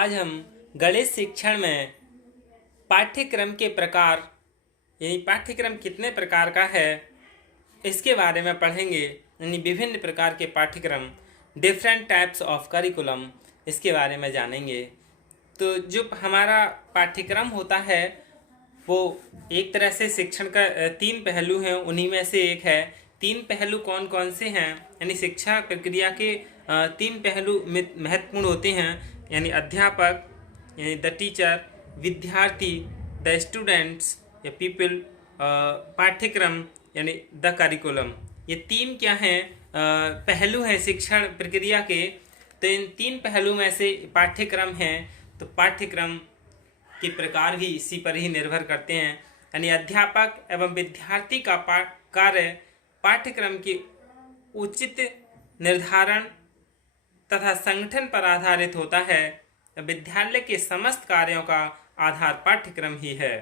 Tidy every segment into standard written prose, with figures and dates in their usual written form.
आज हम गणित शिक्षण में पाठ्यक्रम के प्रकार यानी पाठ्यक्रम कितने प्रकार का है इसके बारे में पढ़ेंगे। यानी विभिन्न प्रकार के पाठ्यक्रम, डिफरेंट टाइप्स ऑफ करिकुलम, इसके बारे में जानेंगे। तो जो हमारा पाठ्यक्रम होता है वो एक तरह से शिक्षण का तीन पहलू हैं, उन्हीं में से एक है। तीन पहलू कौन कौन से हैं? यानी शिक्षा प्रक्रिया के तीन पहलू महत्वपूर्ण होते हैं, यानी अध्यापक यानी द टीचर, विद्यार्थी द स्टूडेंट्स या पीपल, पाठ्यक्रम यानी द करिकुलम। ये तीन क्या हैं? पहलू हैं शिक्षण प्रक्रिया के। तो इन तीन पहलू में से पाठ्यक्रम हैं, तो पाठ्यक्रम के प्रकार भी इसी पर ही निर्भर करते हैं। यानी अध्यापक एवं विद्यार्थी का कार्य पाठ्यक्रम के उचित निर्धारण तथा संगठन पर आधारित होता है। विद्यालय के समस्त कार्यों का आधार पाठ्यक्रम ही है।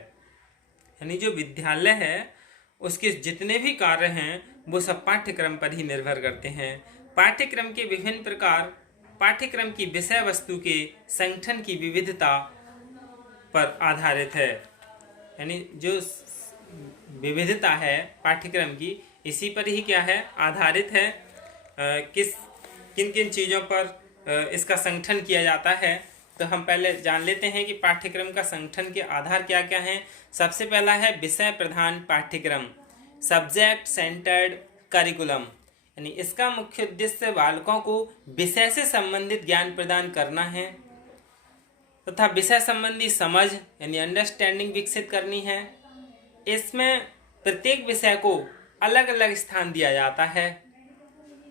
यानी जो विद्यालय है उसके जितने भी कार्य हैं वो सब पाठ्यक्रम पर ही निर्भर करते हैं। पाठ्यक्रम के विभिन्न प्रकार पाठ्यक्रम की विषय वस्तु के संगठन की विविधता पर आधारित है। यानी जो विविधता है पाठ्यक्रम की, इसी पर ही क्या है? आधारित है। किन किन चीज़ों पर इसका संगठन किया जाता है, तो हम पहले जान लेते हैं कि पाठ्यक्रम का संगठन के आधार क्या क्या हैं। सबसे पहला है विषय प्रधान पाठ्यक्रम, सब्जेक्ट सेंटर्ड करिकुलम। यानी इसका मुख्य उद्देश्य बालकों को विषय से संबंधित ज्ञान प्रदान करना है तथा विषय संबंधी समझ यानी अंडरस्टैंडिंग विकसित करनी है। इसमें प्रत्येक विषय को अलग अलग स्थान दिया जाता है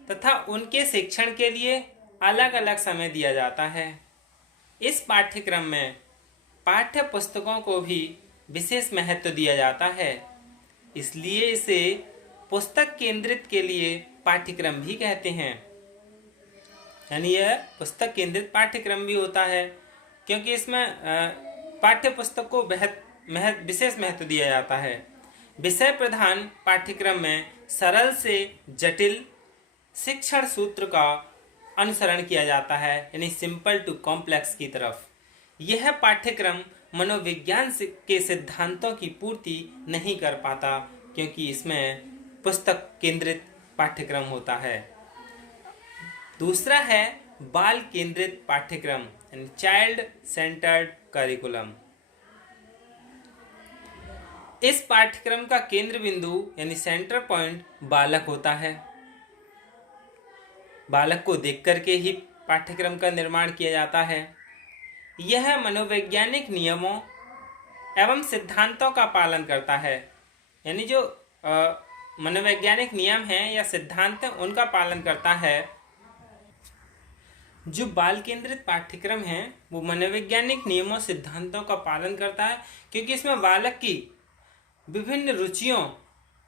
तथा उनके शिक्षण के लिए अलग अलग समय दिया जाता है। इस पाठ्यक्रम में पाठ्य पुस्तकों को भी विशेष महत्व दिया जाता है, इसलिए इसे पुस्तक केंद्रित के लिए पाठ्यक्रम भी कहते हैं। यानी यह पुस्तक केंद्रित पाठ्यक्रम भी होता है क्योंकि इसमें पाठ्य पुस्तक को विशेष महत्व दिया जाता है। विषय प्रधान पाठ्यक्रम में सरल से जटिल शिक्षण सूत्र का अनुसरण किया जाता है, यानी सिंपल टू कॉम्प्लेक्स की तरफ। यह पाठ्यक्रम मनोविज्ञान के सिद्धांतों की पूर्ति नहीं कर पाता क्योंकि इसमें पुस्तक केंद्रित पाठ्यक्रम होता है। दूसरा है बाल केंद्रित पाठ्यक्रम, यानी चाइल्ड सेंटर्ड करिकुलम। इस पाठ्यक्रम का केंद्र बिंदु यानी सेंटर पॉइंट बालक होता है। बालक को देख करके ही पाठ्यक्रम का निर्माण किया जाता है। यह मनोवैज्ञानिक नियमों एवं सिद्धांतों का पालन करता है। यानी जो मनोवैज्ञानिक नियम हैं या सिद्धांत हैं उनका पालन करता है। जो बाल केंद्रित पाठ्यक्रम है वो मनोवैज्ञानिक नियमों सिद्धांतों का पालन करता है क्योंकि इसमें बालक की विभिन्न रुचियों,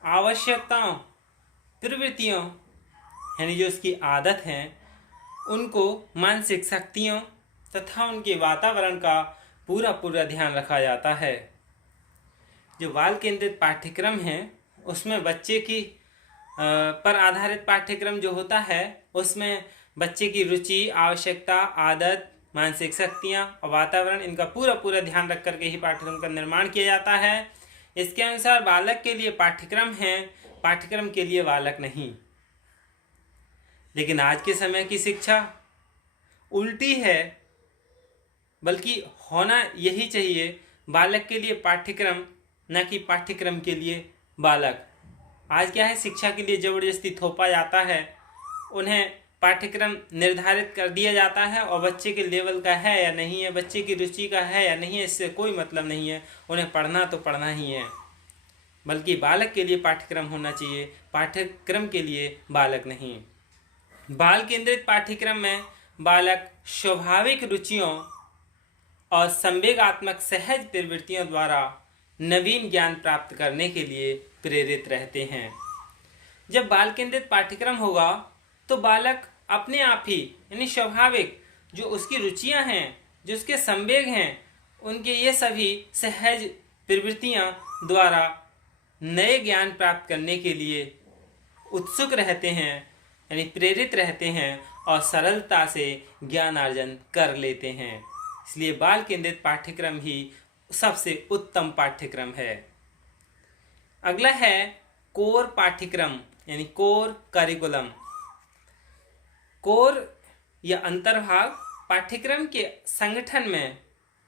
आवश्यकताओं, प्रवृत्तियों यानी जो उसकी आदत हैं उनको, मानसिक शक्तियों तथा उनके वातावरण का पूरा ध्यान रखा जाता है। जो बाल केंद्रित पाठ्यक्रम है उसमें बच्चे की पर आधारित पाठ्यक्रम जो होता है उसमें बच्चे की रुचि, आवश्यकता, आदत, मानसिक शक्तियाँ और वातावरण, इनका पूरा ध्यान रख करके ही पाठ्यक्रम का निर्माण किया जाता है। इसके अनुसार बालक के लिए पाठ्यक्रम है, पाठ्यक्रम के लिए बालक नहीं। लेकिन आज के समय की शिक्षा उल्टी है, बल्कि होना यही चाहिए, बालक के लिए पाठ्यक्रम न कि पाठ्यक्रम के लिए बालक। आज क्या है, शिक्षा के लिए ज़बरदस्ती थोपा जाता है, उन्हें पाठ्यक्रम निर्धारित कर दिया जाता है और बच्चे के लेवल का है या नहीं है, बच्चे की रुचि का है या नहीं है, इससे कोई मतलब नहीं है। उन्हें पढ़ना तो पढ़ना ही है, बल्कि बालक के लिए पाठ्यक्रम होना चाहिए, पाठ्यक्रम के लिए बालक नहीं। बाल केंद्रित पाठ्यक्रम में बालक स्वाभाविक रुचियों और संवेगात्मक सहज प्रवृत्तियों द्वारा नवीन ज्ञान प्राप्त करने के लिए प्रेरित रहते हैं। जब बाल केंद्रित पाठ्यक्रम होगा तो बालक अपने आप ही यानी स्वाभाविक जो उसकी रुचियां हैं, जो उसके संवेग हैं, उनके ये सभी सहज प्रवृत्तियां द्वारा नए ज्ञान प्राप्त करने के लिए उत्सुक रहते हैं, यानी प्रेरित रहते हैं और सरलता से ज्ञान अर्जन कर लेते हैं। इसलिए बाल केंद्रित पाठ्यक्रम ही सबसे उत्तम पाठ्यक्रम है। अगला है कोर पाठ्यक्रम यानी कोर करिकुलम। कोर या अंतर्भाग पाठ्यक्रम के संगठन में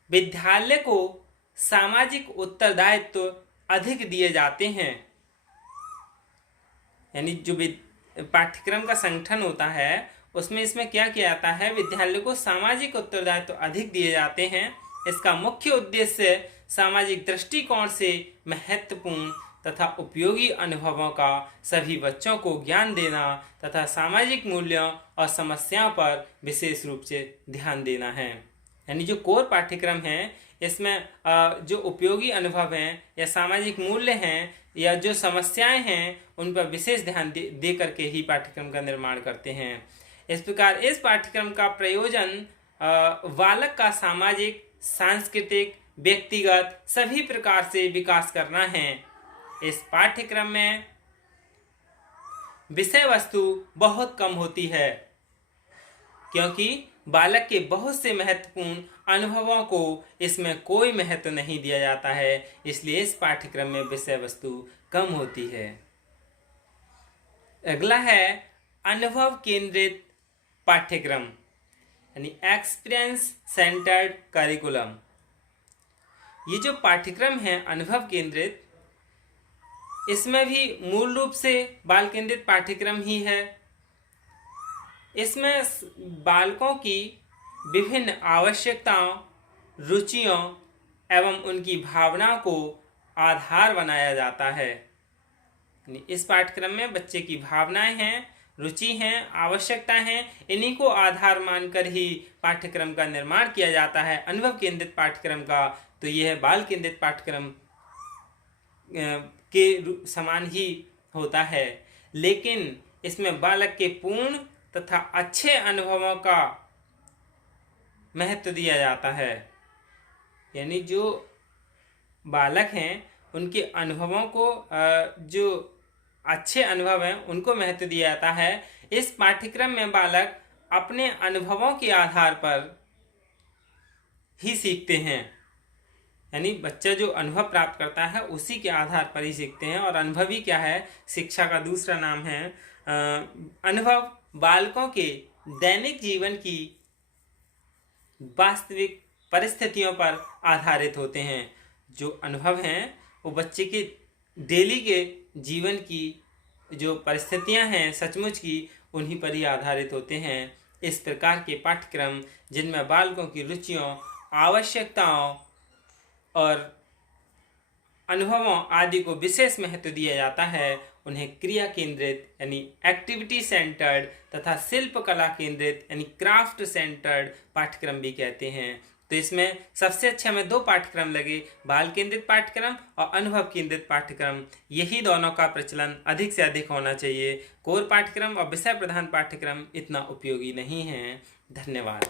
विद्यालय को सामाजिक उत्तरदायित्व अधिक दिए जाते हैं। यानी जो पाठ्यक्रम का संगठन होता है उसमें इसमें क्या किया जाता है, विद्यालय को सामाजिक उत्तरदायित्व अधिक दिए जाते हैं। इसका मुख्य उद्देश्य सामाजिक दृष्टिकोण से महत्वपूर्ण तथा उपयोगी अनुभवों का सभी बच्चों को ज्ञान देना तथा सामाजिक मूल्यों और समस्याओं पर विशेष रूप से ध्यान देना है। यानी जो कोर पाठ्यक्रम है इसमें जो उपयोगी अनुभव हैं या सामाजिक मूल्य हैं या जो समस्याएं हैं उन पर विशेष ध्यान दे करके ही पाठ्यक्रम का निर्माण करते हैं। इस प्रकार इस पाठ्यक्रम का प्रयोजन बालक का सामाजिक, सांस्कृतिक, व्यक्तिगत सभी प्रकार से विकास करना है। इस पाठ्यक्रम में विषय वस्तु बहुत कम होती है क्योंकि बालक के बहुत से महत्वपूर्ण अनुभवों को इसमें कोई महत्व नहीं दिया जाता है, इसलिए इस पाठ्यक्रम में विषय वस्तु कम होती है। अगला है अनुभव केंद्रित पाठ्यक्रम यानी एक्सपीरियंस सेंटर्ड करिकुलम। ये जो पाठ्यक्रम है अनुभव केंद्रित, इसमें भी मूल रूप से बाल केंद्रित पाठ्यक्रम ही है। इसमें बालकों की विभिन्न आवश्यकताओं, रुचियों एवं उनकी भावनाओं को आधार बनाया जाता है। इस पाठ्यक्रम में बच्चे की भावनाएं हैं, रुचि हैं, आवश्यकताएं हैं, इन्हीं को आधार मानकर ही पाठ्यक्रम का निर्माण किया जाता है। अनुभव केंद्रित पाठ्यक्रम का तो यह है बाल केंद्रित पाठ्यक्रम के समान ही होता है, लेकिन इसमें बालक के पूर्ण तथा अच्छे अनुभवों का महत्व दिया जाता है। यानी जो बालक हैं उनके अनुभवों को, जो अच्छे अनुभव हैं उनको महत्व दिया जाता है। इस पाठ्यक्रम में बालक अपने अनुभवों के आधार पर ही सीखते हैं। यानी बच्चा जो अनुभव प्राप्त करता है उसी के आधार पर ही सीखते हैं। और अनुभव ही क्या है, शिक्षा का दूसरा नाम है। अनुभव बालकों के दैनिक जीवन की वास्तविक परिस्थितियों पर आधारित होते हैं। जो अनुभव हैं वो बच्चे के डेली के जीवन की जो परिस्थितियां हैं सचमुच की, उन्हीं पर ही आधारित होते हैं। इस प्रकार के पाठ्यक्रम जिनमें बालकों की रुचियों, आवश्यकताओं और अनुभवों आदि को विशेष महत्व दिया जाता है, उन्हें क्रिया केंद्रित यानी एक्टिविटी सेंटर्ड तथा शिल्प कला केंद्रित यानी क्राफ्ट सेंटर्ड पाठ्यक्रम भी कहते हैं। तो इसमें सबसे अच्छे हमें दो पाठ्यक्रम लगे, बाल केंद्रित पाठ्यक्रम और अनुभव केंद्रित पाठ्यक्रम। यही दोनों का प्रचलन अधिक से अधिक होना चाहिए। कोर पाठ्यक्रम और विषय प्रधान पाठ्यक्रम इतना उपयोगी नहीं है। धन्यवाद।